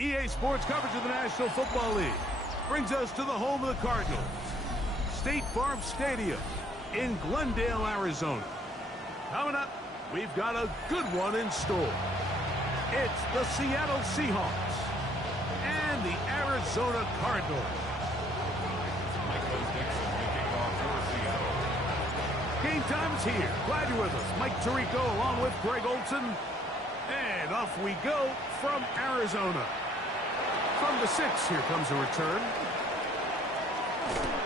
EA Sports coverage of the National Football League brings us to the home of the Cardinals, State Farm Stadium in Glendale, Arizona. Coming up, we've got a good one in store. It's the Seattle Seahawks and the Arizona Cardinals. Game time is here. Glad you're with us. Mike Tirico along with Greg Olson. And off we go from Arizona. From the 6, here comes a return.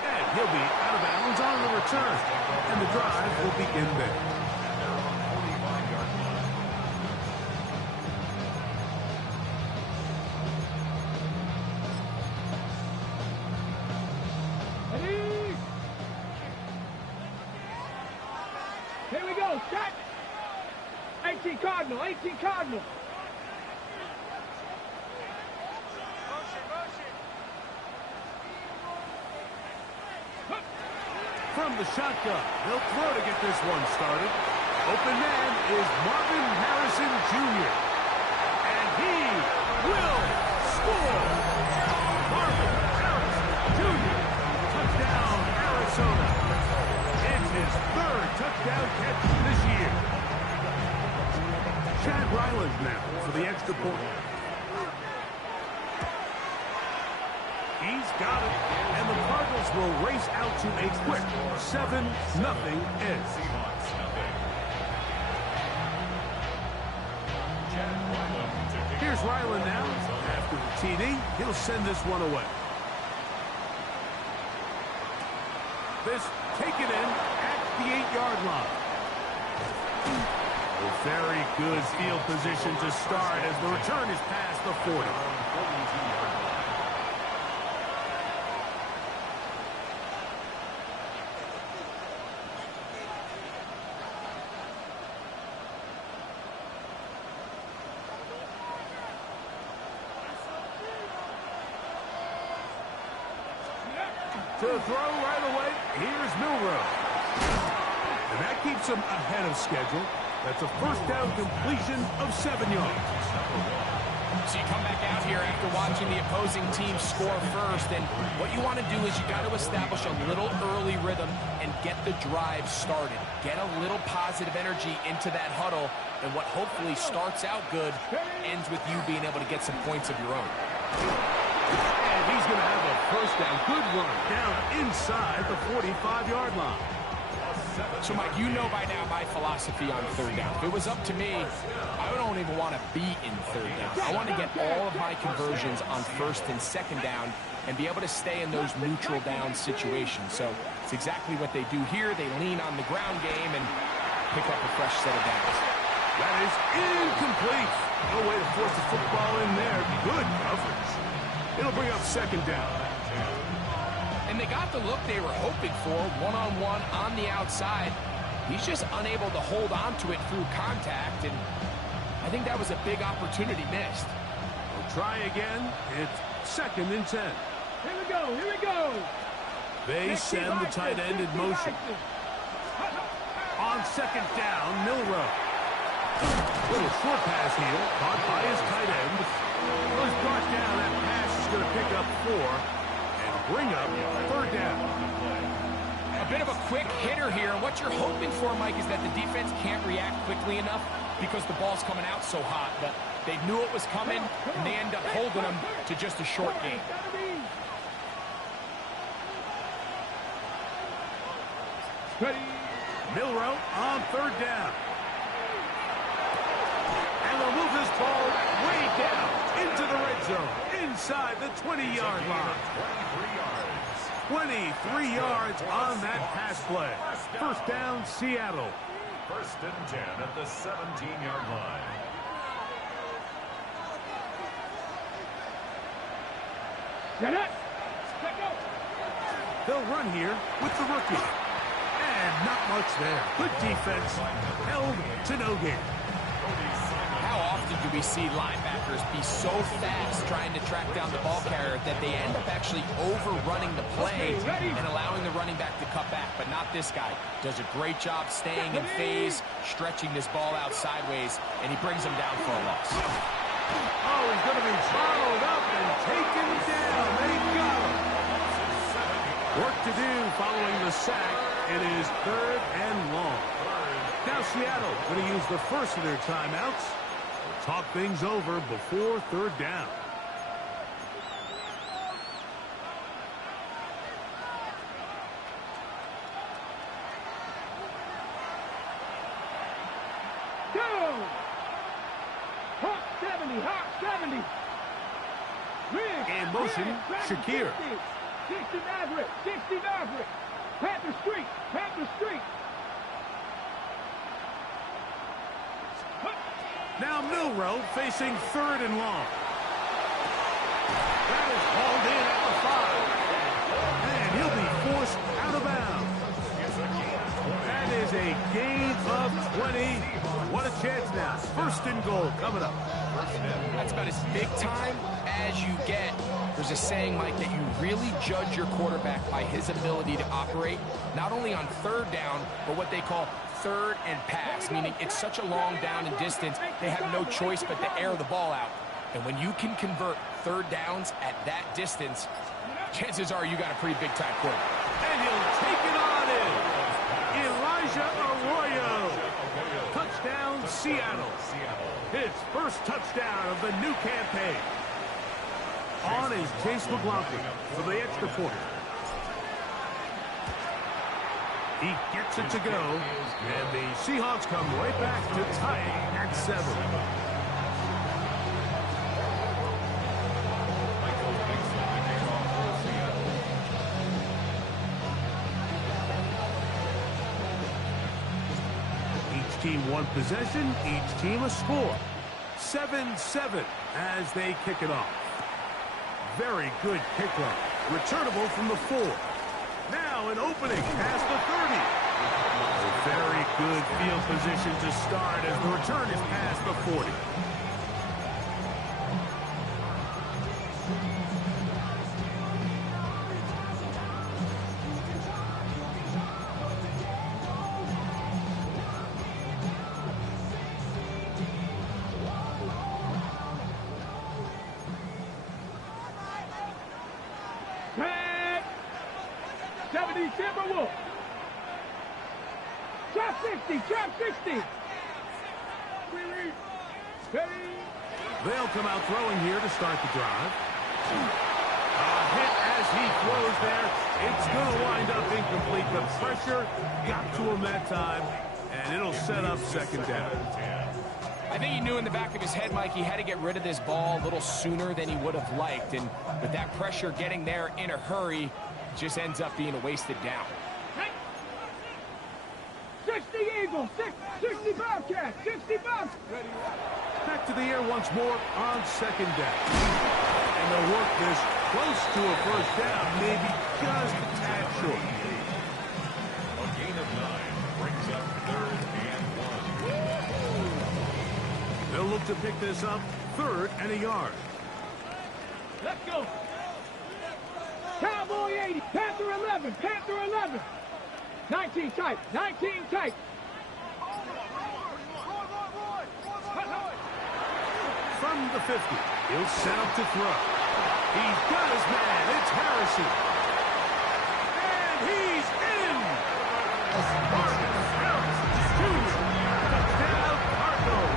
And he'll be out of bounds on the return. And the drive will begin there. Here we go, set! 18 Cardinal, 18 Cardinal. From the shotgun, they'll throw to get this one started. Open man is Marvin Harrison Jr. And he will score! Marvin Harrison Jr. Touchdown, Arizona. It's his 3rd touchdown catch this year. Chad Ryland now for the extra point. He's got it, and the Cardinals will race out to a quick 7-0 edge. Here's Ryland now. After the TD, he'll send this one away. This taken in at the 8-yard line. A very good field position to start as the return is past the 40. To throw right away, here's Milrow. And that keeps him ahead of schedule. That's a first down completion of 7 yards. So you come back out here after watching the opposing team score first, and what you want to do is you got to establish a little early rhythm and get the drive started. Get a little positive energy into that huddle, and what hopefully starts out good ends with you being able to get some points of your own. And he's going to have a first down. Good run down inside the 45-yard line. So, Mike, you know by now my philosophy on 3rd down. If it was up to me, I don't even want to be in 3rd down. I want to get all of my conversions on 1st and 2nd down and be able to stay in those neutral down situations. So it's exactly what they do here. They lean on the ground game and pick up a fresh set of downs. That is incomplete. No way to force the football in there. Good coverage. It'll bring up 2nd down. And they got the look they were hoping for, one-on-one on the outside. He's just unable to hold on to it through contact, and I think that was a big opportunity missed. We'll try again. It's 2nd and 10. Here we go, here we go. They send the tight end in motion. On 2nd down, Milrow. Little short pass here, caught by his tight end. Well, he's brought down. That pass is going to pick up 4 and bring up 3rd down. A bit of a quick hitter here. What you're hoping for, Mike, is that the defense can't react quickly enough because the ball's coming out so hot. But they knew it was coming, and they end up holding them to just a short game. Milrow on 3rd down. And they'll move this ball way down into the red zone, inside the 20-yard line. 23 yards on that pass play. First down, Seattle. 1st and 10 at the 17-yard line. Get it. They'll run here with the rookie. And not much there. Good defense. Held to no gain. How often do we see linebackers be so fast trying to track down the ball carrier that they end up actually overrunning the play and allowing the running back to cut back? But not this guy. Does a great job staying in phase, stretching this ball out sideways, and he brings him down for a loss. Oh, he's going to be followed up and taken down. They got him. Work to do following the sack. It is 3rd and long. Now Seattle going to use the first of their timeouts. Talk things over before 3rd down. Hawk 70, Hawk 70. In motion, Shakir. 60 Maverick, 60 Maverick. Panther Street, Panther Street. Now Milrow facing 3rd and long. That is hauled in at the 5. And he'll be forced out of bounds. That is a gain of 20. What a chance now. 1st and goal coming up. That's about as big time as you get. There's a saying, Mike, that you really judge your quarterback by his ability to operate, not only on 3rd down, but what they call 3rd and pass, meaning it's such a long down and distance, they have no choice but to air the ball out. And when you can convert 3rd downs at that distance, chances are you got a pretty big-time quarterback. And he'll take it on in. Elijah Arroyo. Touchdown, Seattle. His first touchdown of the new campaign. On is Chase McLaughlin for the extra point. He gets it to go, and the Seahawks come right back to tie it at 7. Each team one possession, each team a score. 7-7 as they kick it off. Very good kickoff. Returnable from the 4. Now an opening past the 30. A very good field position to start as the return is past the 40. Timberwolves. Trap 60, trap 60. They'll come out throwing here to start the drive. A hit as he throws there. It's going to wind up incomplete. The pressure got to him that time, and it'll set up 2nd down. I think he knew in the back of his head, Mike, he had to get rid of this ball a little sooner than he would have liked. And with that pressure getting there in a hurry, it just ends up being a wasted down. 60 Eagles, 60 Bobcats, 60 Bobcats. Back to the air once more on 2nd down. And they'll work this close to a 1st down, maybe just a tad short. A gain of 9 brings up 3rd and 1. They'll look to pick this up 3rd and a yard. Let's go. Cowboy 80, Panther 11, Panther 11. 19 tight, 19 tight. From the 50, he'll set up to throw. He's got his man. It's Harrison. And he's in. Marvin Harrison Jr. Touchdown, Cardinals.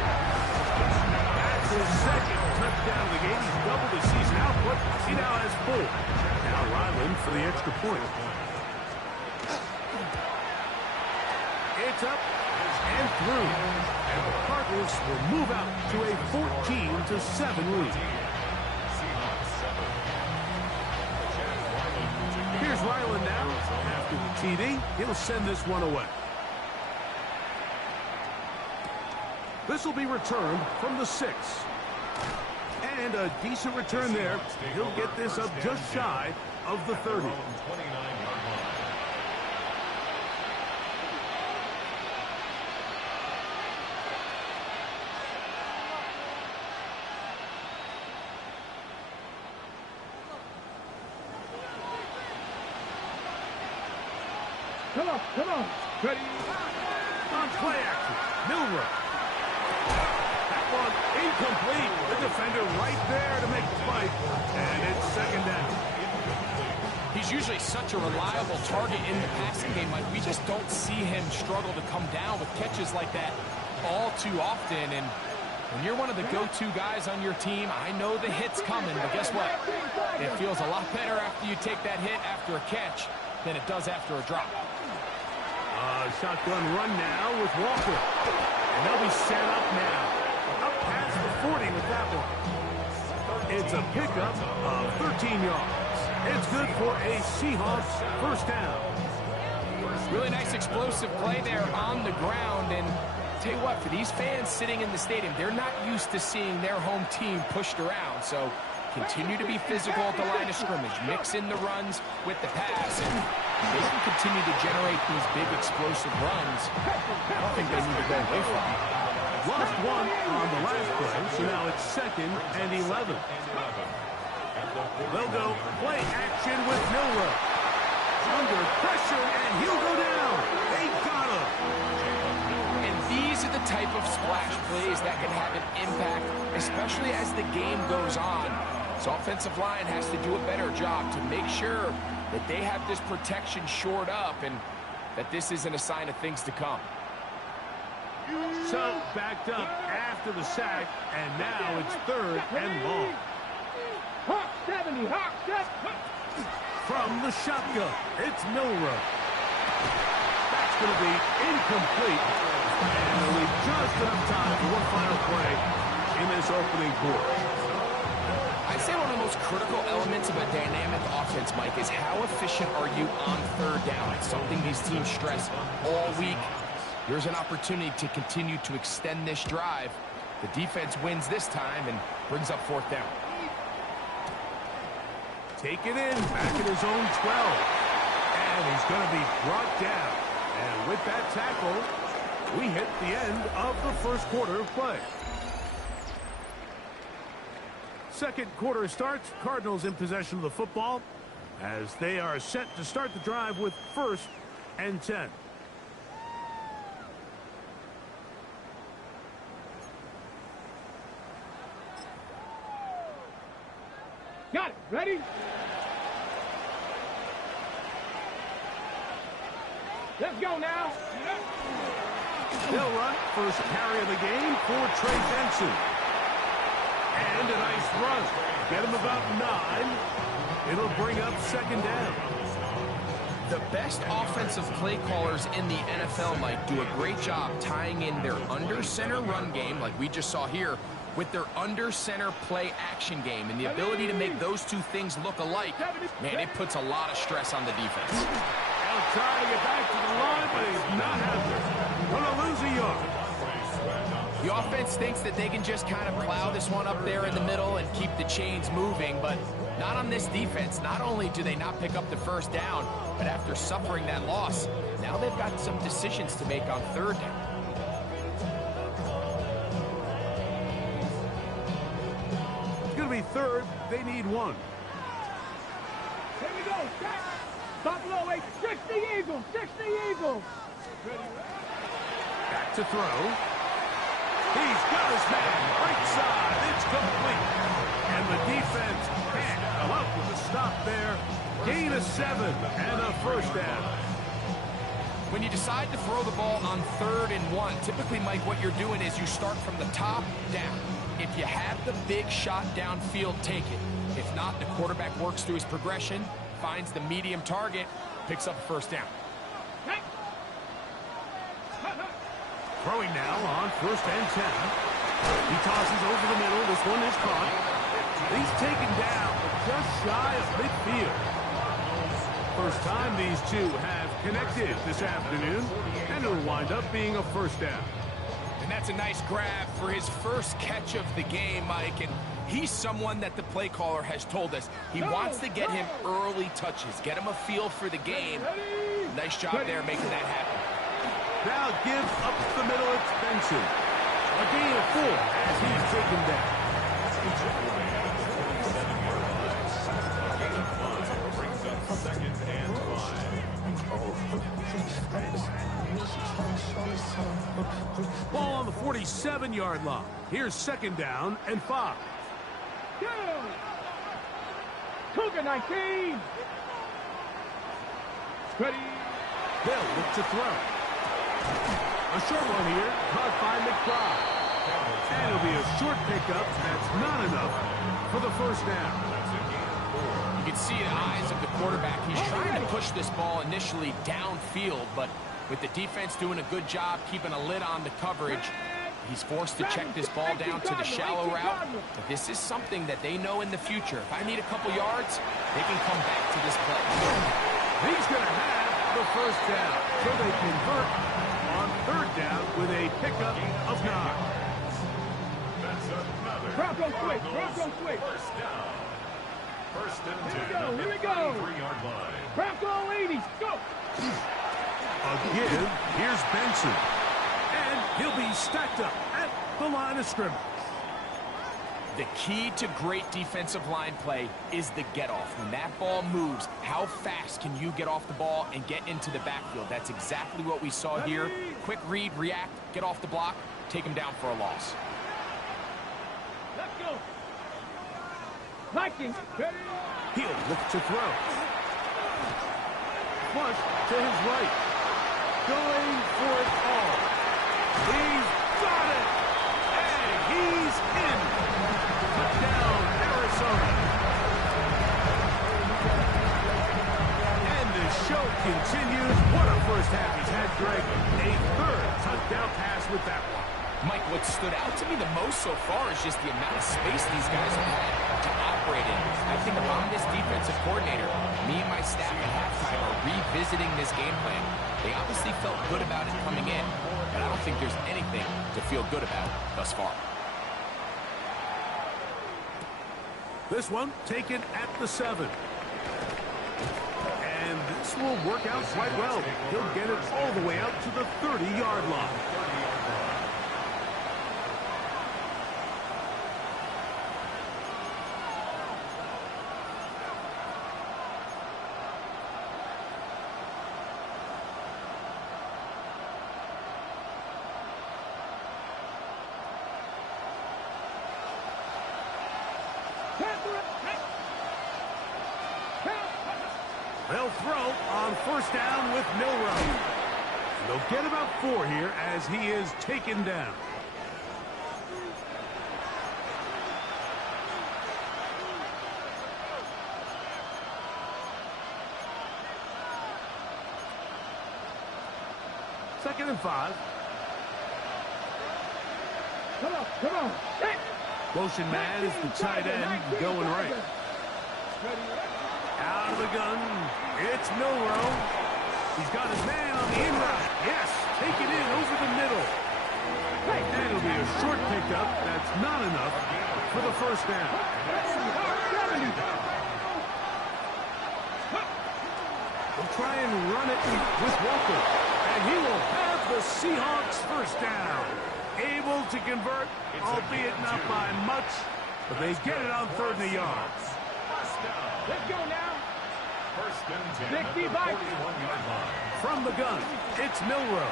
That's his 2nd touchdown of the game. He's doubled his season output. He now has 4. Now Ryland for the extra point. It's up and through. And the Cardinals will move out to a 14-7 lead. Here's Ryland now. After the TD, he'll send this one away. This will be returned from the 6. And a decent return there. He'll get this up just shy of the 30. Come on. Ready? On play action, Milrow. That one Incomplete. The defender right there to make the fight. And it's second down. He's usually such a reliable target in the passing game. Like, we just don't see him struggle to come down with catches like that all too often. And when you're one of the go-to guys on your team, I know the hit's coming, but guess what? It feels a lot better after you take that hit after a catch than it does after a drop. Shotgun run now with Walker. And they'll be set up now. Up past the 40 with that one. It's a pickup of 13 yards. It's good for a Seahawks first down. Really nice explosive play there on the ground. And tell you what, for these fans sitting in the stadium, they're not used to seeing their home team pushed around. So continue to be physical at the line of scrimmage. Mix in the runs with the pass. And they can continue to generate these big explosive runs. I don't think they need to go away from it. Lost one on the last play, so now it's 2nd and 11. They'll go play action with Milroe. Under pressure, and he'll go down. They got him. And these are the type of splash plays that can have an impact, especially as the game goes on. So offensive line has to do a better job to make sure that they have this protection shored up and that this isn't a sign of things to come. So backed up after the sack, and now it's 3rd and long. Hawk 70, Hawk 70. From the shotgun, it's Milroe. That's going to be incomplete. And they'll leave just enough time for one final play in this opening quarter. I'd say one of the most critical elements of a dynamic offense, Mike, is how efficient are you on 3rd down. It's something these teams stress all week. Here's an opportunity to continue to extend this drive. The defense wins this time and brings up 4th down. Take it in, back in his own 12. And he's going to be brought down. And with that tackle, we hit the end of the first quarter of play. Second quarter starts. Cardinals in possession of the football as they are set to start the drive with 1st and 10. Got it. Ready? Let's go now. They'll run first carry of the game for Trey Benson. And a nice run. Get him about 9. It'll bring up 2nd down. The best offensive play callers in the NFL, Mike, do a great job tying in their under-center run game, like we just saw here, with their under-center play action game. And the ability to make those two things look alike, man, it puts a lot of stress on the defense. They'll try to get back to the line, but he's not happening. Gonna lose a yard. The offense thinks that they can just kind of plow this one up there in the middle and keep the chains moving, but not on this defense. Not only do they not pick up the 1st down, but after suffering that loss, now they've got some decisions to make on 3rd down. It's going to be 3rd. They need 1. Here we go. Buffalo 8, 60 Eagles, 60 Eagles. Back to throw. He's got his man. Right side. It's complete. And the defense can't come up with a stop there. Gain of 7 and a 1st down. When you decide to throw the ball on 3rd and 1, typically, Mike, what you're doing is you start from the top down. If you have the big shot downfield, take it. If not, the quarterback works through his progression, finds the medium target, picks up a 1st down. Throwing now on 1st and 10. He tosses over the middle. This one is caught. He's taken down just shy of midfield. First time these two have connected this afternoon, and it'll wind up being a 1st down. And that's a nice grab for his first catch of the game, Mike. And he's someone that the play caller has told us he wants to get him early touches, get him a feel for the game. Nice job there making that happen. Now gives up the middle. It's Benson. A gain of 4 as he's taken down. Ball on the 47-yard line. Here's second down and 5. Go! Cougar 19. Ready. They'll look to throw. A short one here, caught by McBride. And it'll be a short pickup. That's not enough for the first down. You can see the eyes of the quarterback. He's trying to push this ball initially downfield, but with the defense doing a good job keeping a lid on the coverage, he's forced to check this ball down to the shallow route. But this is something that they know in the future. If I need a couple yards, they can come back to this play. He's going to have the first down. So they convert on third down with a pickup of 9. Bronco switch. Bronco switch. First down. First and 10. Here we go. 3-yard line. Bronco 80s. Go. Again, here's Benson. And he'll be stacked up at the line of scrimmage. The key to great defensive line play is the get-off. When that ball moves, how fast can you get off the ball and get into the backfield? That's exactly what we saw here. Quick read, react, get off the block, take him down for a loss. Let's go. Vikings. Ready. He'll look to throw. Flush to his right. Going for it all. He's got it. And he's in. Touchdown, Arizona. And the show continues. What a first half he's had, Greg. A third touchdown pass with that one. Mike, what stood out to me the most so far is just the amount of space these guys have had to operate in. I think if I'm this defensive coordinator, me and my staff at halftime are revisiting this game plan. They obviously felt good about it coming in, but I don't think there's anything to feel good about thus far. This one taken at the 7. And this will work out quite well. He'll get it all the way out to the 30-yard line. They'll throw on first down with Milroe. They'll get about 4 here as he is taken down. Second and 5. Come on. Come on. Hey. Motion man is the tight end going right. Out of the gun, it's Milroe. He's got his man on the in route. Yes, take it in over the middle. And it'll be a short pickup. That's not enough for the first down. We'll try and run it with Walker. And he will have the Seahawks first down. Able to convert, albeit not by much, but they get it on 3rd and a yard. Let's go now. First and 10 at 60 the 41-yard line. From the gun, it's Milroe.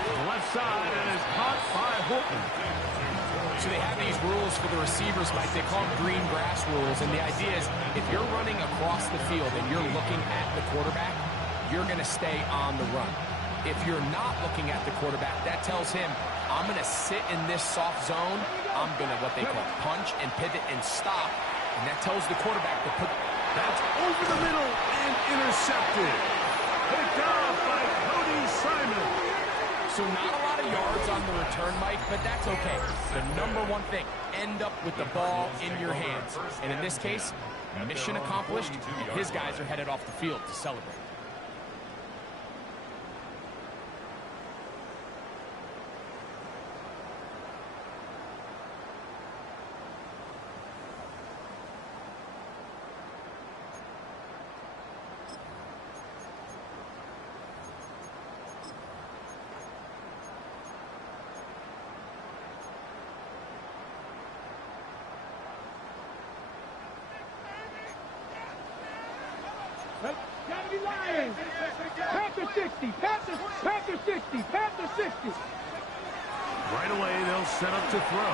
To the left side, and is caught by Horton. So they have these rules for the receivers, Mike. They call them green grass rules. And the idea is if you're running across the field and you're looking at the quarterback, you're going to stay on the run. If you're not looking at the quarterback, that tells him, I'm going to sit in this soft zone. I'm going to, what they call, punch and pivot and stop. And that tells the quarterback to put... That's over the middle and intercepted. Picked off by Cody Simon. So not a lot of yards on the return, Mike, but that's okay. The number one thing, end up with the ball in your hands. And in this case, mission accomplished, and his guys are headed off the field to celebrate. Let's get Mighty Lions. Panther 60. Panther 60. Panther 60. Right away, they'll set up to throw.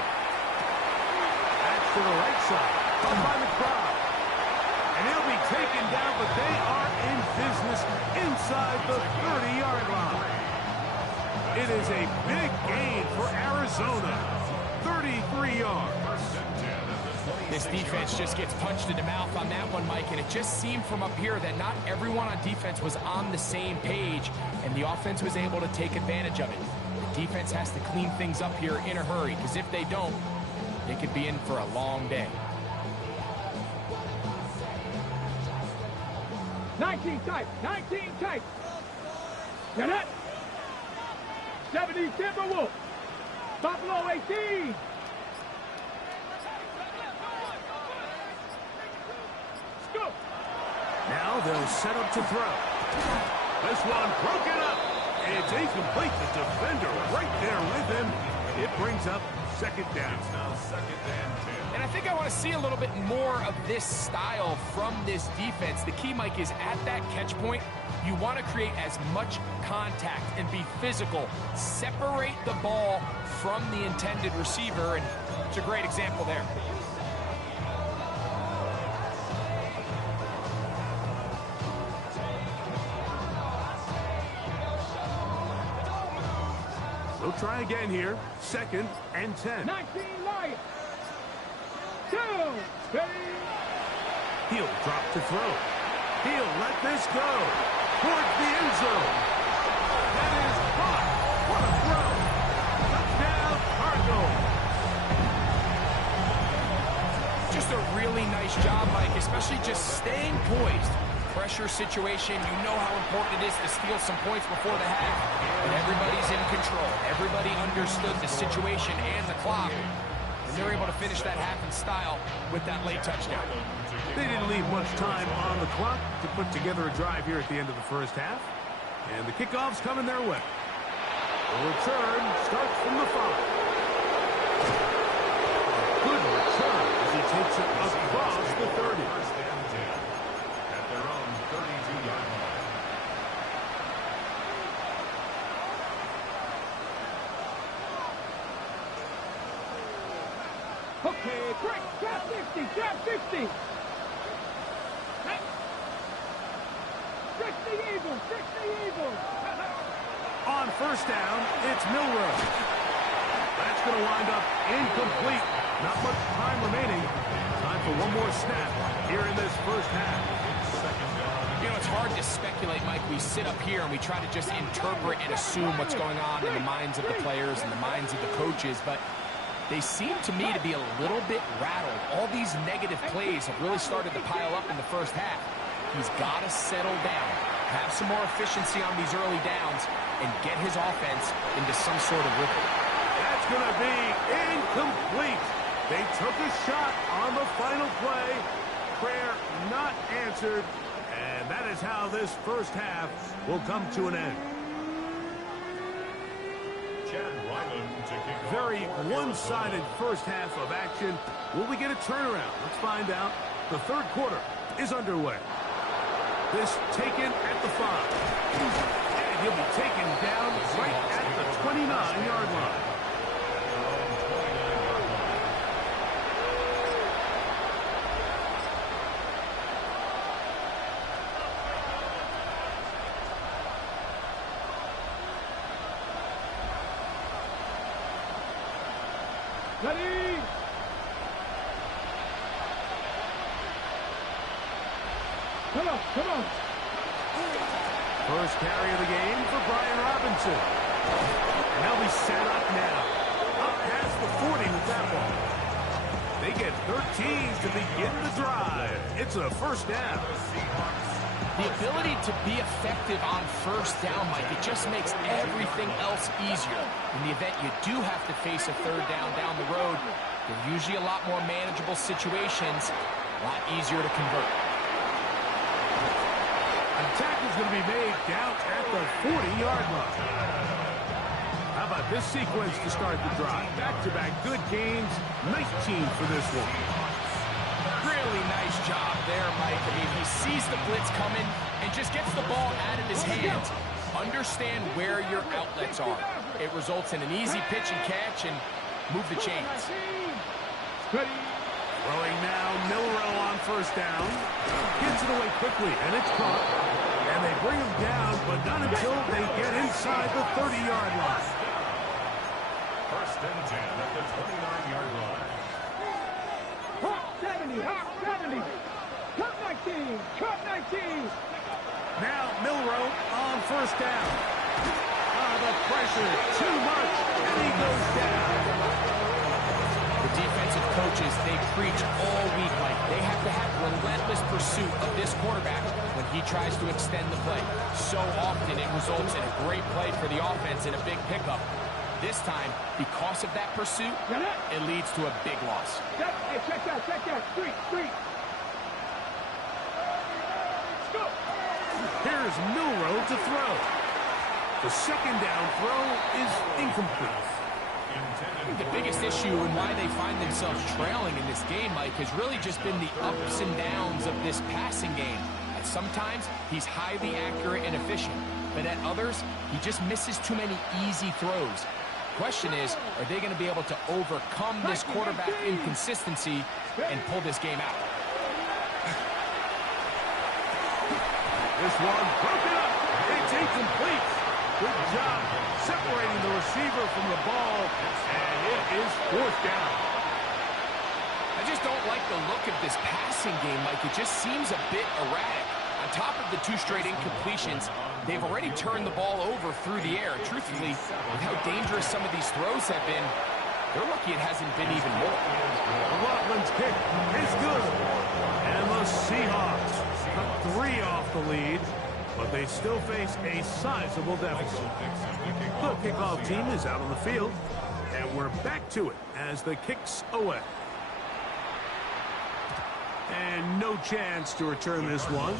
That's to the right side. Up by the crowd. And he'll be taken down, but they are in business inside the 30-yard line. It is a big gain for Arizona. 33 yards. This defense just gets punched in the mouth on that one, Mike, and it just seemed from up here that not everyone on defense was on the same page, and the offense was able to take advantage of it. The defense has to clean things up here in a hurry, because if they don't, they could be in for a long day. 19 tight. 19 tight. Get it. 70 Timberwolves. Buffalo 18. Scoop. Now they'll set up to throw. This one broken up. It's incomplete. The defender right there with him. It brings up second down. Now second and 10. And I think I want to see a little bit more of this style from this defense. The key, Mike, is at that catch point, you want to create as much contact and be physical. Separate the ball from the intended receiver, and it's a great example there. They'll try again here. Second and 10. 19 Lions. 2. Ready. He'll drop to throw. He'll let this go towards the end zone. That is caught. What a throw. Touchdown, Cardinals. Just a really nice job, Mike, especially just staying poised. Pressure situation, you know how important it is to steal some points before the half. But everybody's in control. Everybody understood the situation and the clock. And they're able to finish that half in style with that late touchdown. They didn't leave much time on the clock to put together a drive here at the end of the first half. And the kickoff's coming their way. The return starts from the 5. Good return as he takes it across the 30. First and 10 at their own 32-yard line. Okay, quick. Grab 60. Grab 60. 60 Eagles. 60 Eagles. On first down, it's Milrow. That's going to wind up incomplete. Not much time remaining. Time for one more snap here in this first half. You know, it's hard to speculate, Mike. We sit up here and we try to just interpret and assume what's going on in the minds of the players and the minds of the coaches, but they seem to me to be a little bit rattled. All these negative plays have really started to pile up in the first half. He's got to settle down, have some more efficiency on these early downs, and get his offense into some sort of rhythm. That's going to be incomplete. They took a shot on the final play. Prayer not answered. And that is how this first half will come to an end. Very one-sided first half of action. Will we get a turnaround? Let's find out. The third quarter is underway. This taken at the 5. And he'll be taken down right at the 29-yard line. Ready. Come on, come on. First carry of the game for Brian Robinson. And they'll be set up now. Up past the 40 with that one. They get 13 to begin the drive. It's a first down. The ability to be effective on first down, Mike, it just makes everything else easier. In the event you do have to face a third down the road, they're usually a lot more manageable situations, a lot easier to convert. An tackle's going to be made down at the 40-yard line. How about this sequence to start the drive? Back-to-back good gains, 19 for this one. Really nice job there, Mike. I mean, he sees the blitz coming, and just gets the ball out of his hands. Understand where your outlets are. It results in an easy pitch and catch and move the chains. Throwing now, Milrow on first down. Gets it away quickly, and it's caught. And they bring him down, but not until they get inside the 30-yard line. First and 10 at the 29-yard line. Hawk 70, Hawk 70. Cut 19, cut 19. Now Milrow on first down. The pressure, too much, and he goes down. The defensive coaches, they preach all week like they have to have relentless pursuit of this quarterback when he tries to extend the play. So often it results in a great play for the offense and a big pickup. This time, because of that pursuit, it leads to a big loss. Hey, check that, street. Go. Here's Milrow to throw. The second down throw is incomplete. I think the biggest issue and why they find themselves trailing in this game, Mike, has really just been the ups and downs of this passing game. At sometimes, he's highly accurate and efficient, but at others, he just misses too many easy throws. Question is, are they going to be able to overcome this quarterback inconsistency and pull this game out? This one broken up. It's incomplete. Good job separating the receiver from the ball, and it is fourth down. I just don't like the look of this passing game, Mike. It just seems a bit erratic. On top of the 2 straight incompletions, they've already turned the ball over through the air. Truthfully, with how dangerous some of these throws have been, they're lucky it hasn't been even more. Laughlin's kick is good. And the Seahawks cut 3 off the lead, but they still face a sizable deficit. The kickoff team is out on the field, and we're back to it as the kick's away. And no chance to return this one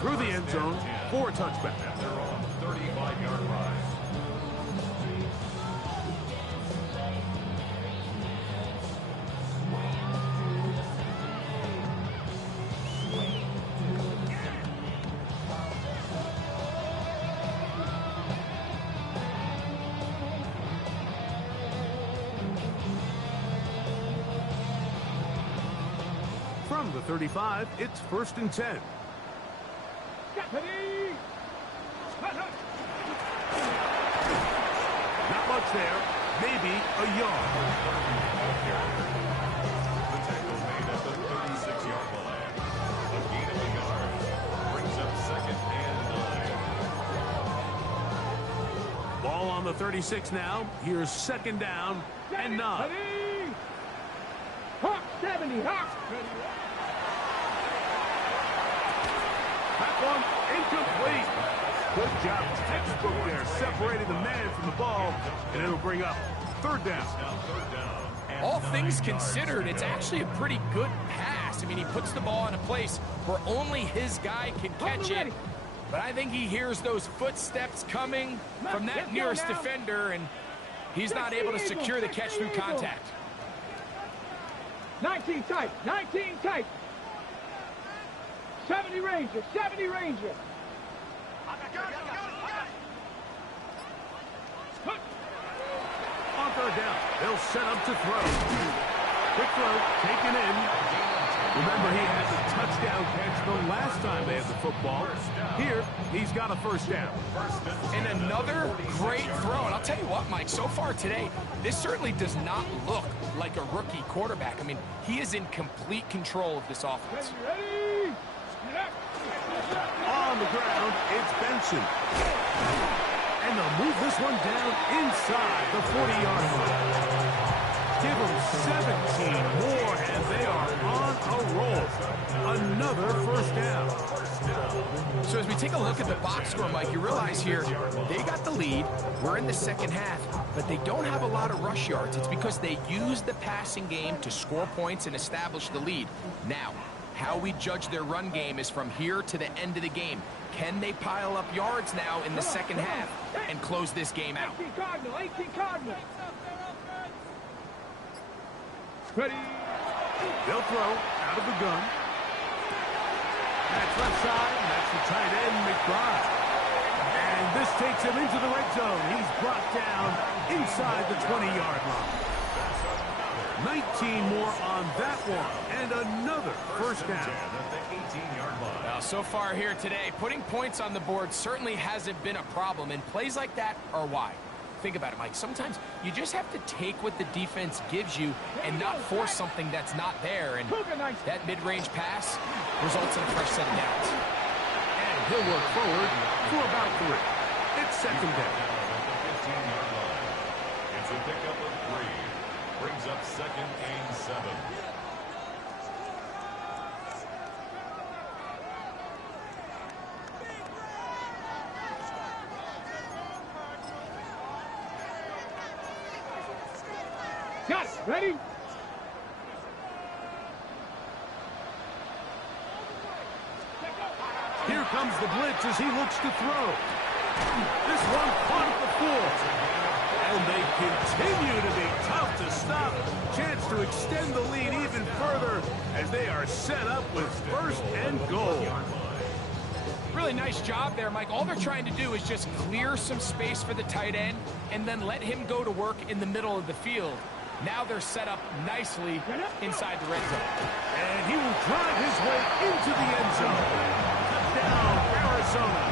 through the end zone for a touchback. They're on the 35-yard line. From the 35, it's first and 10. Deputy! Not much there. Maybe a yard. The tackle made at the 36-yard line. A gain of a yard brings up second and 9. Ball on the 36 now. Here's second down and 9. Hawk 70, Hawk. That one incomplete. Good job. Textbook there. Separated the man from the ball, and it'll bring up third down. All things considered, it's actually a pretty good pass. I mean, he puts the ball in a place where only his guy can catch it. But I think he hears those footsteps coming from that nearest defender, and he's not able to secure the catch through contact. 19 tight, 19 tight. 70 Ranger, 70 Ranger. On third down, they'll set up to throw. Quick throw, taken in. Remember, he had the touchdown catch the last time they had the football. Here, he's got a first down. And another great throw. And I'll tell you what, Mike, so far today, this certainly does not look like a rookie quarterback. I mean, he is in complete control of this offense. Ready? On the ground, it's Benson. And they'll move this one down inside the 40-yard line. Give them 17 more, and they are on a roll. Another first down. So as we take a look at the box score, Mike, you realize here they got the lead. We're in the second half, but they don't have a lot of rush yards. It's because they use the passing game to score points and establish the lead. Now, how we judge their run game is from here to the end of the game. Can they pile up yards now in the second half and close this game out? 18 Cardinal, 18 Cardinal. Ready? They'll throw out of the gun. That's left side. That's the tight end, McBride. And this takes him into the red zone. He's brought down inside the 20-yard line. 19 more on that one. And another first down. Now, so far here today, putting points on the board certainly hasn't been a problem, and plays like that are why. Think about it, Mike. Sometimes you just have to take what the defense gives you and not force something that's not there, and that mid-range pass results in a fresh set of downs. And he'll work forward for about 3. It's second down. It's a pickup of 3. Brings up 2nd and 7. Got it. Ready? Here comes the blitz as he looks to throw. This one caught at the 4. And they continue to be tough to stop. Chance to extend the lead even further as they are set up with 1st and goal. Really nice job there, Mike. All they're trying to do is just clear some space for the tight end and then let him go to work in the middle of the field. Now they're set up nicely inside the red zone. And he will drive his way into the end zone. Touchdown, Arizona.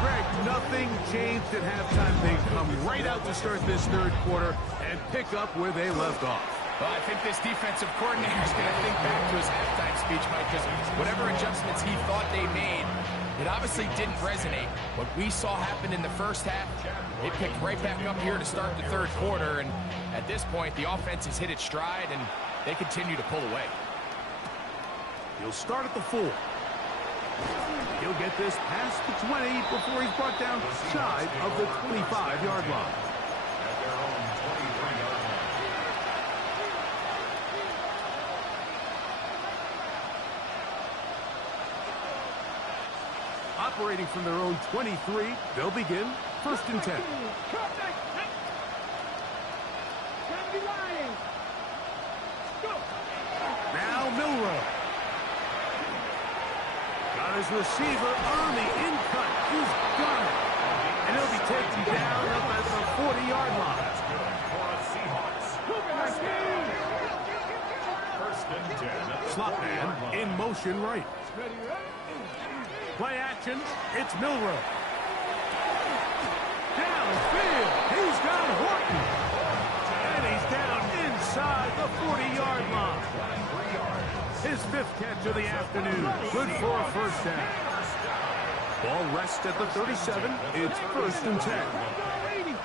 Greg, nothing changed at halftime. They come right out to start this 3rd quarter and pick up where they left off. Well, I think this defensive coordinator is going to think back to his halftime speech, Mike, because whatever adjustments he thought they made, it obviously didn't resonate. What we saw happen in the first half, it picked right back up here to start the 3rd quarter, and at this point, the offense has hit its stride, and they continue to pull away. He'll start at the 4. He'll get this past the 20 before he's brought down shy of the 25-yard line. At their own 23-yard line. Operating from their own 23, they'll begin 1st and 10. Now Milroe. Got his receiver on the in-cut. He's got it. And he'll be taken down up at the 40-yard line. That's good for a Seahawks. 1st and 10. Slot man in motion right. Play action. It's Milroe. Downfield. He's got Horton. And he's down inside the 40-yard line. His 5th catch of the afternoon. Good for a first down. Ball rests at the 37. It's 1st and 10.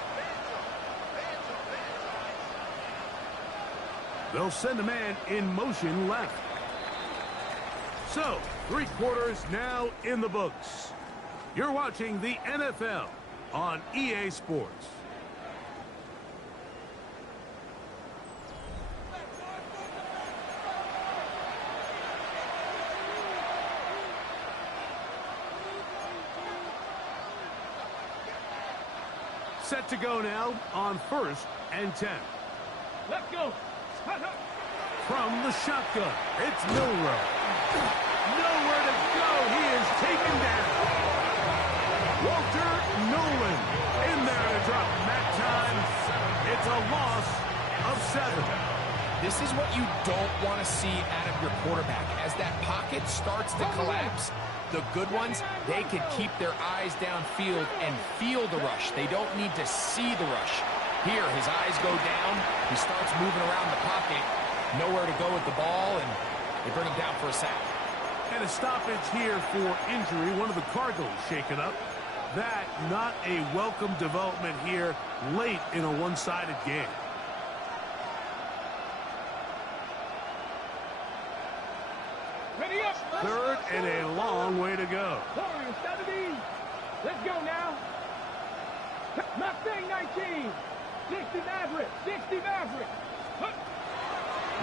They'll send a man in motion left. So, 3 quarters now in the books. You're watching the NFL on EA Sports. Set to go now on 1st and 10. Let's go. From the shotgun, it's Milroe. Nowhere to go. He is taken down. Walter Nolan in there to drop that time. It's a loss of 7. This is what you don't want to see out of your quarterback. As that pocket starts to collapse, the good ones, they can keep their eyes downfield and feel the rush. They don't need to see the rush. Here, his eyes go down. He starts moving around the pocket. Nowhere to go with the ball, and they bring him down for a sack. And a stoppage here for injury. One of the Cardinals shaken up. That not a welcome development here late in a one-sided game. Ready up. 3rd and a long way to go. 70. Let's go now. Mustang 19. 60 Maverick. 60 Maverick.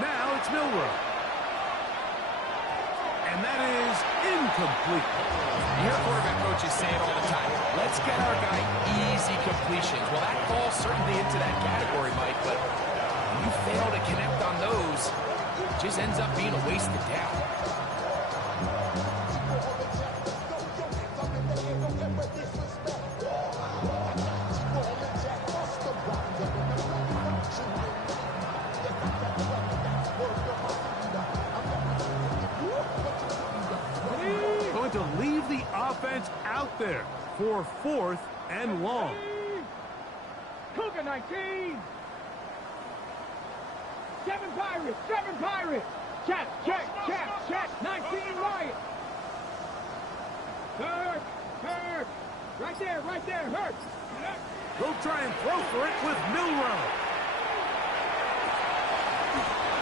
Now it's Milroe. And that is incomplete. You hear quarterback coaches say it all the time. Let's get our guy easy completions. Well, that falls certainly into that category, Mike, but when you fail to connect on those, Just ends up being a wasted down. Going to leave the offense out there for 4th and long. Cougar 19. 7 Pirates, 7 Pirates. Check, check, check, check. 19 Riot. Hurt, hurt. Right there, hurt. He'll try and throw for it with Milrow.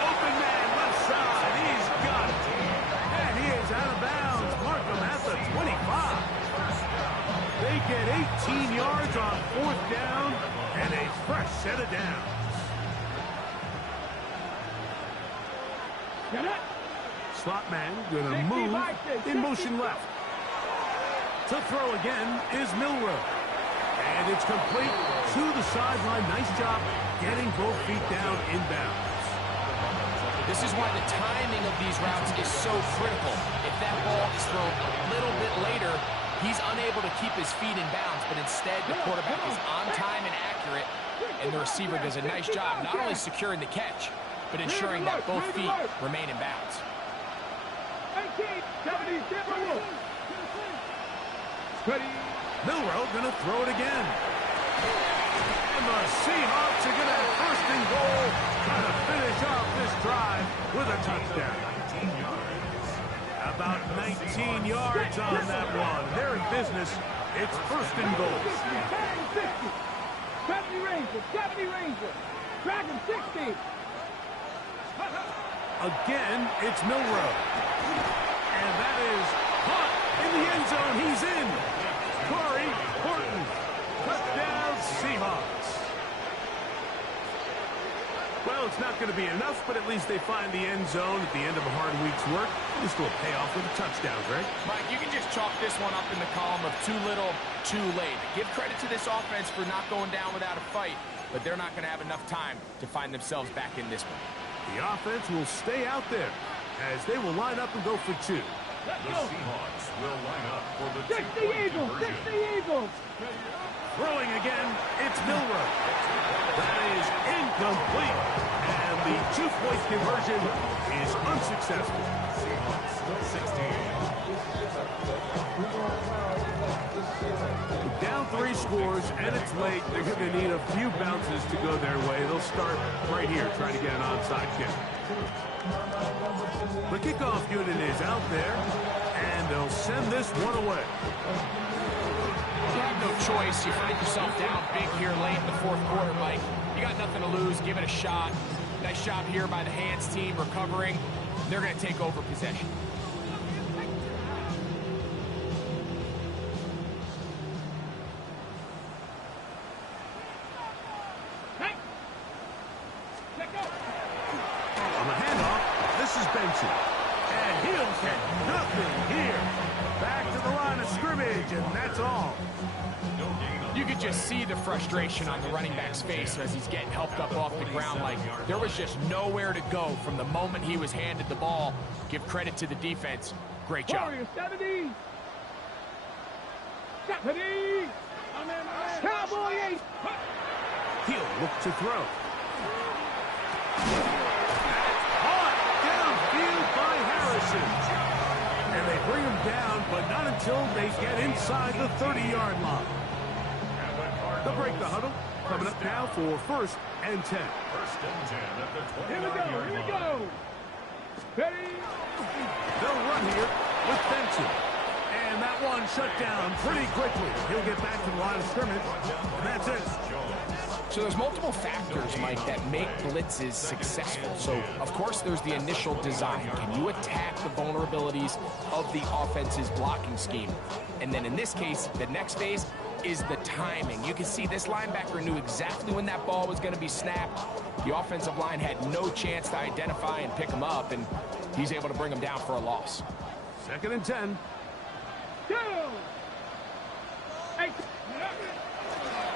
Open man, left side. He's got it. And he is out of bounds. Mark him at the 25. They get 18 yards on 4th down and a fresh set of downs. Slot man gonna move in motion left. To throw again is Milrow. And it's complete to the sideline. Nice job getting both feet down inbounds. This is why the timing of these routes is so critical. If that ball is thrown a little bit later, he's unable to keep his feet in bounds, but instead the quarterback is on time and accurate, and the receiver does a nice job not only securing the catch, but ensuring that both feet remain in bounds. 70, Milrow gonna throw it again. And the Seahawks are gonna have 1st and goal, trying to finish off this drive with a touchdown. About 19 yards on that one. They're in business. It's 1st and goal. 70 Rangers, 70 Rangers. Dragon 60. Again, it's Milrow. And that is caught in the end zone. He's in. Corey Horton. Touchdown, Seahawks. Well, it's not going to be enough, but at least they find the end zone at the end of a hard week's work. This will pay off with a touchdown, Greg. Mike, you can just chalk this one up in the column of too little, too late. Give credit to this offense for not going down without a fight, but they're not going to have enough time to find themselves back in this one. The offense will stay out there as they will line up and go for 2. The Seahawks will line up for the 60 Eagles, 60 Eagles. Throwing again, it's Milrow. That is incomplete. And the 2-point conversion is unsuccessful. Seahawks 16. Down 3 scores, and it's late. They're going to need a few bounces to go their way. They'll start right here, trying to get an onside kick. The kickoff unit is out there, and they'll send this one away. You have no choice. You find yourself down big here late in the 4th quarter, Mike. You got nothing to lose. Give it a shot. Nice job here by the hands team recovering. They're going to take over possession. On the handoff, this is Benson. And he'll get nothing here. Back to the line of scrimmage, and that's all. You could just see the frustration on the running back's face as he's getting helped up off the ground. Like there was just nowhere to go from the moment he was handed the ball. Give credit to the defense. Great job. Warriors 70. 70. Cowboy 8. He'll look to throw. Caught downfield by Harrison. And they bring him down, but not until they get inside the 30-yard line. They'll break the huddle. Coming up now for 1st and 10. 1st and 10 at the 20-yard Here we line. go. Ready? They'll run here with Benson. And that one shut down pretty quickly. He'll get back to the line of scrimmage, and that's it. So there's multiple factors, Mike, that make blitzes successful. So, of course, there's the initial design. Can you attack the vulnerabilities of the offense's blocking scheme? And then in this case, the next phase is the timing. You can see this linebacker knew exactly when that ball was going to be snapped. The offensive line had no chance to identify and pick him up, and he's able to bring him down for a loss. 2nd and 10. 2. 8.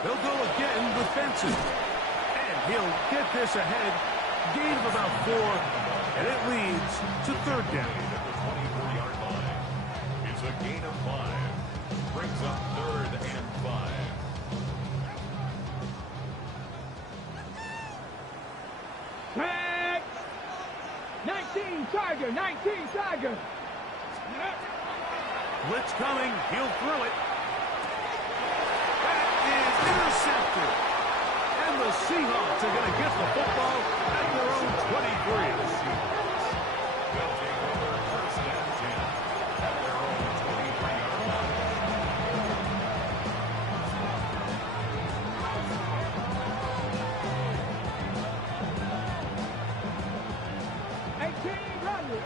They'll go again with Benson. And he'll get this ahead. Gain of about 4. And it leads to third down. At the 24-yard line. It's a gain of 5. Brings up 3rd and 5. Tag! 19 Tiger, 19 Tiger. Blitz coming. He'll throw it. That is intercepted. And the Seahawks are going to get the football at their own 23. They'll take over 1st and 10 at their own 23-yard line.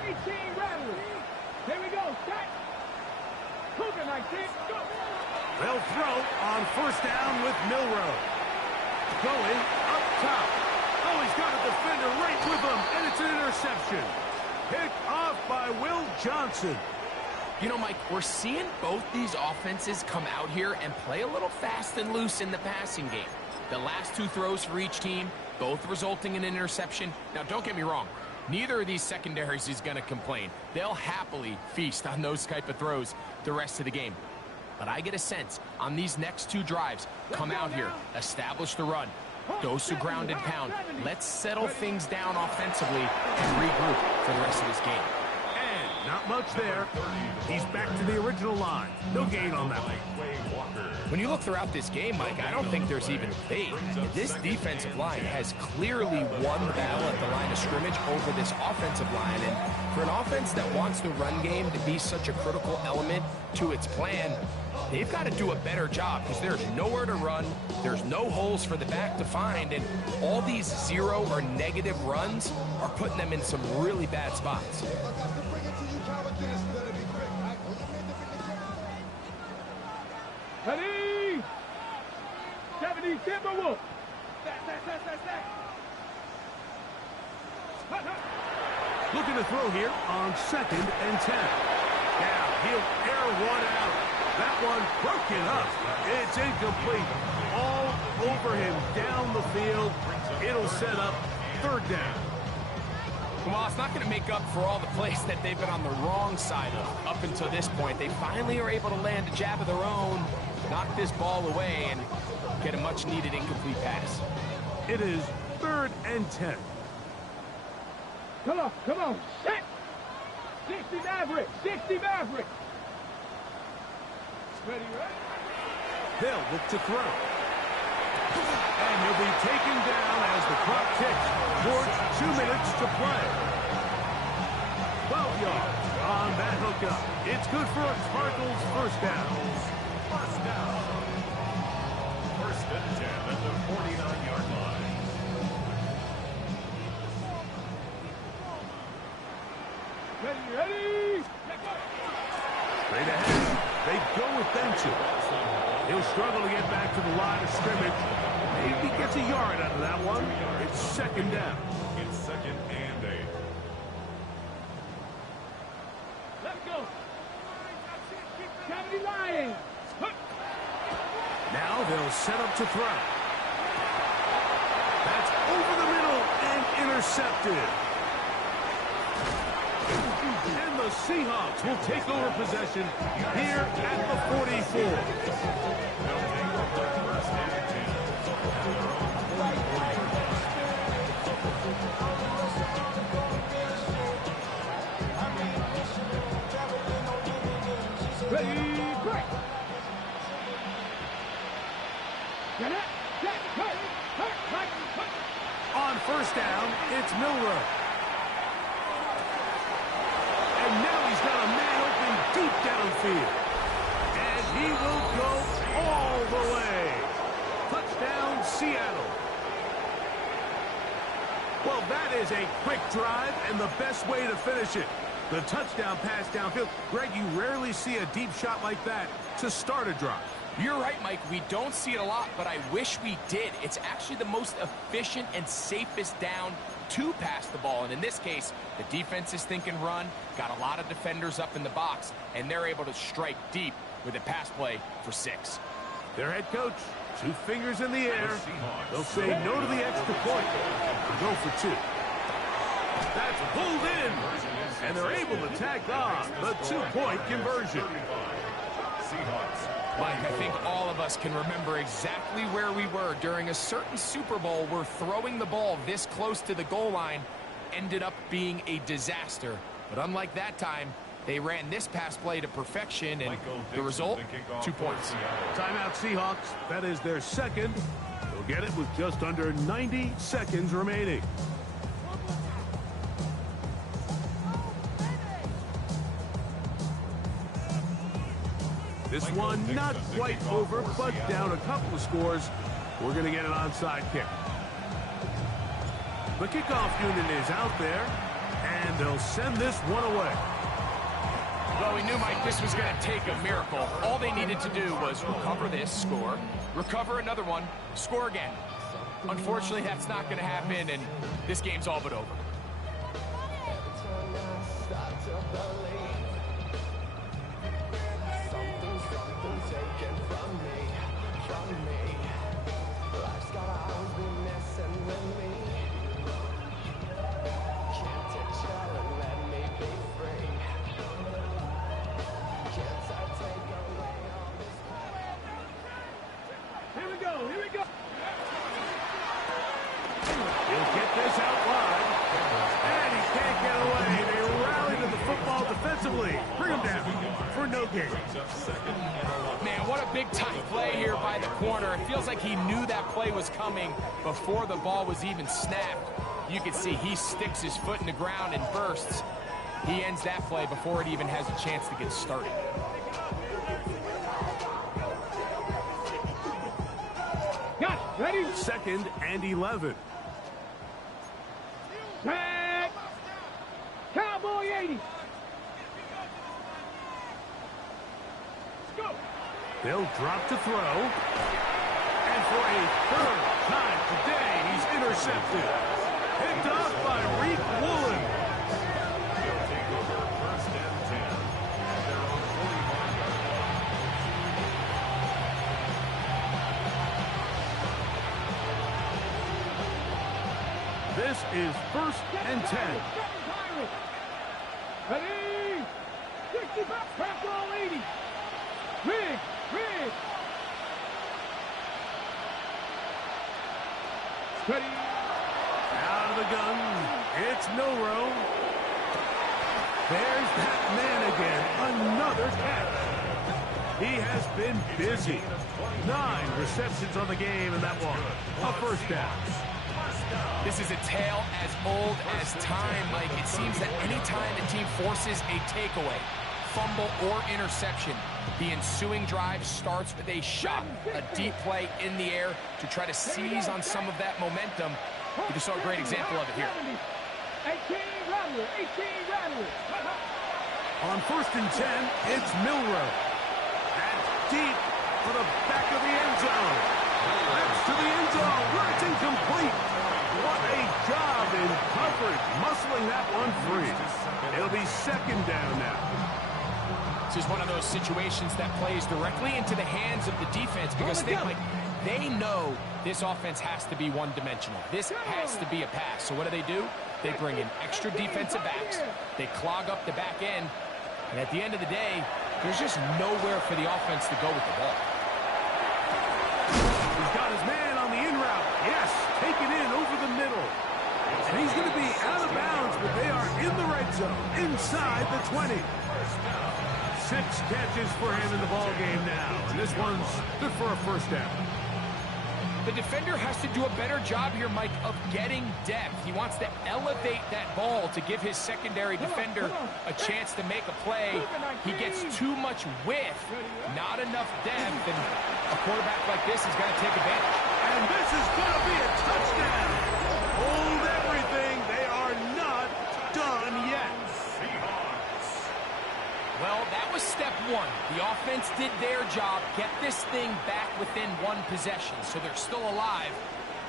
18 Rattler. Here we go, set. Cougar 19, go. They'll throw on 1st down with Milroe. Going up top. Oh, he's got a defender right with him, and it's an interception. Picked off by Will Johnson. You know, Mike, we're seeing both these offenses come out here and play a little fast and loose in the passing game. The last 2 throws for each team, both resulting in an interception. Now, don't get me wrong. Neither of these secondaries is going to complain. They'll happily feast on those type of throws the rest of the game. But I get a sense on these next 2 drives, come out here, establish the run, dose of ground and pound. Let's settle things down offensively and regroup for the rest of this game. And not much there. He's back to the original line. No gain on that one. When you look throughout this game, Mike, I don't think there's even debate. This defensive line has clearly won the battle at the line of scrimmage over this offensive line. And for an offense that wants the run game to be such a critical element to its plan, they've got to do a better job because there's nowhere to run. There's no holes for the back to find. And all these 0 or negative runs are putting them in some really bad spots. Ready? 70 Timberwolf. Looking to throw here on 2nd and 10. Now he'll air one out. That one broken up. It's incomplete. All over him down the field. It'll set up 3rd down. Well, it's not going to make up for all the plays that they've been on the wrong side of up until this point. They finally are able to land a jab of their own, knock this ball away, and get a much-needed incomplete pass. It is 3rd and 10. Come on, set. 60 Maverick, 60 Maverick. Ready? They'll look to throw. And he'll be taken down as the clock ticks towards 2 minutes to play. 12 yards on that hookup. It's good for a Cardinals 1st down. 1st down. 1st and 10 at the 49-yard line. Ready? Straight ahead. They go with Benson. He'll struggle to get back to the line of scrimmage. Maybe gets a yard out of that one. It's 2nd down. It's 2nd and 8. Let's go. 70 Lions. Now they'll set up to throw. That's over the middle and intercepted. And the Seahawks will take over possession here at the 44. They'll take over 1st and 10. Ready, break. Get it. On 1st down, it's Milroe. And now he's got a man open deep downfield. And he will go all the way. Touchdown, Seattle. Well, that is a quick drive and the best way to finish it. The touchdown pass downfield. Greg, you rarely see a deep shot like that to start a drive. You're right, Mike. We don't see it a lot, but I wish we did. It's actually the most efficient and safest down to pass the ball. And in this case, the defense is thinking run, got a lot of defenders up in the box, and they're able to strike deep with a pass play for 6. Their head coach, 2 fingers in the air. They'll say no to the extra point. Go for 2. That's pulled in. And they're able to tack on the 2-point conversion. Mike, I think all of us can remember exactly where we were during a certain Super Bowl where throwing the ball this close to the goal line ended up being a disaster. But unlike that time, they ran this pass play to perfection, and the result, 2 points. Timeout Seahawks. That is their second. They'll get it with just under 90 seconds remaining. This one not quite over, but down a couple of scores. We're going to get an onside kick. The kickoff unit is out there, and they'll send this one away. Well, we knew, Mike, this was going to take a miracle. All they needed to do was recover this, score, recover another one, score again. Unfortunately, that's not going to happen, and this game's all but over. Bring him down for no gain. Man, what a big-time play here by the corner. It feels like he knew that play was coming before the ball was even snapped. You can see he sticks his foot in the ground and bursts. He ends that play before it even has a chance to get started. Got it. Ready? 2nd and 11. Back. Cowboy 80. They'll drop to throw. And for a 3rd time today, he's intercepted. Picked off by Reed Woolen. They'll take over 1st and 10 at their own 45-yard line. This is 1st and 10. Ready? 65. Crack roll 80. Rig. Ready. Out of the gun. It's Milrow. There's that man again. Another catch. He has been busy. 9 receptions on the game, and that one a 1st down. This is a tale as old as time, Mike. It seems that any time a team forces a takeaway, fumble, or interception, the ensuing drive starts with a shot, a deep play in the air to try to seize on some of that momentum. You just saw a great example of it here. 18 Rattler. On 1st and 10, it's Milrow. That's deep for the back of the end zone. That's to the end zone where it's incomplete. What a job in coverage, muscling that one free. It'll be 2nd down now. This is one of those situations that plays directly into the hands of the defense because they know this offense has to be one-dimensional. This has to be a pass. So what do? They bring in extra defensive backs. They clog up the back end. And at the end of the day, there's just nowhere for the offense to go with the ball. He's got his man on the in route. Yes, taken in over the middle. And he's going to be out of bounds, but they are in the red zone, inside the 20. 6 catches for him in the ball game now. And this one's good for a 1st down. The defender has to do a better job here, Mike, of getting depth. He wants to elevate that ball to give his secondary defender a chance to make a play. He gets too much width, not enough depth, and a quarterback like this is going to take advantage. And this is going to be a touchdown. Hold everything. They are not done yet. Well, that was step 1. The offense did their job, get this thing back within 1 possession, so they're still alive.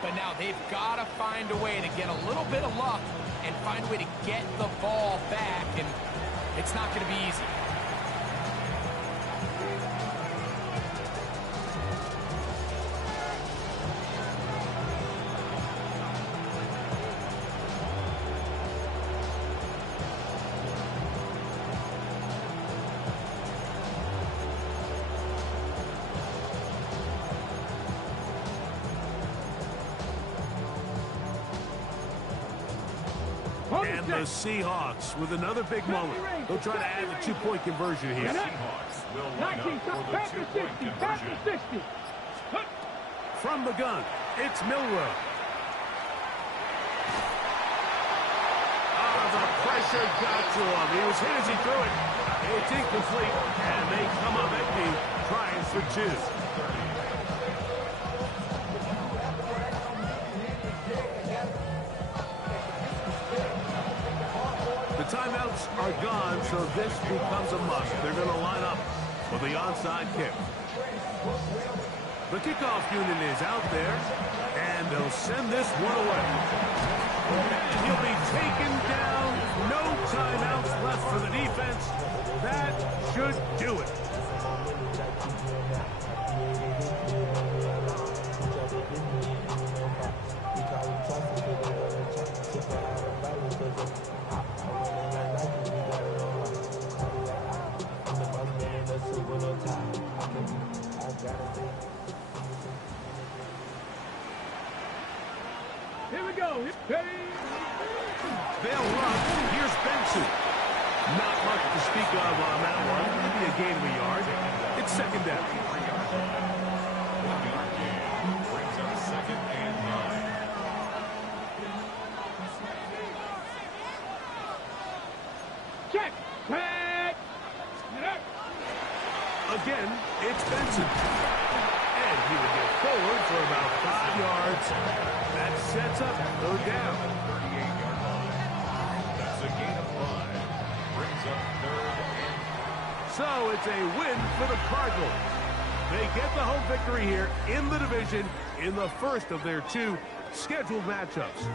But now they've got to find a way to get a little bit of luck and find a way to get the ball back, and it's not going to be easy. And the Seahawks with another big moment. They'll try to add the two-point conversion here. Seahawks will line 19, up for back the to 60, two-point back conversion. to 60. From the gun, it's Milrow. Oh, the pressure got to him. He was hit as he threw it. It's incomplete, and they come up empty, trying for two. The timeouts are gone, so this becomes a must. They're going to line up for the onside kick. The kickoff unit is out there, and they'll send this one away. And he'll be taken down. No timeouts left for the defense. That should do it. Here we go. They'll run. Here's Benson. Not much to speak of on that one. Maybe a gain of a yard. It's second down. One-yard gain brings up second and 9. Check. Check. Again, it's Benson. And he will get forward for about 5 yards. That sets up third down. 38-yard line. That's a gain of 5. Brings up third and So it's a win for the Cardinals. They get the home victory here in the division in the first of their 2 scheduled matchups.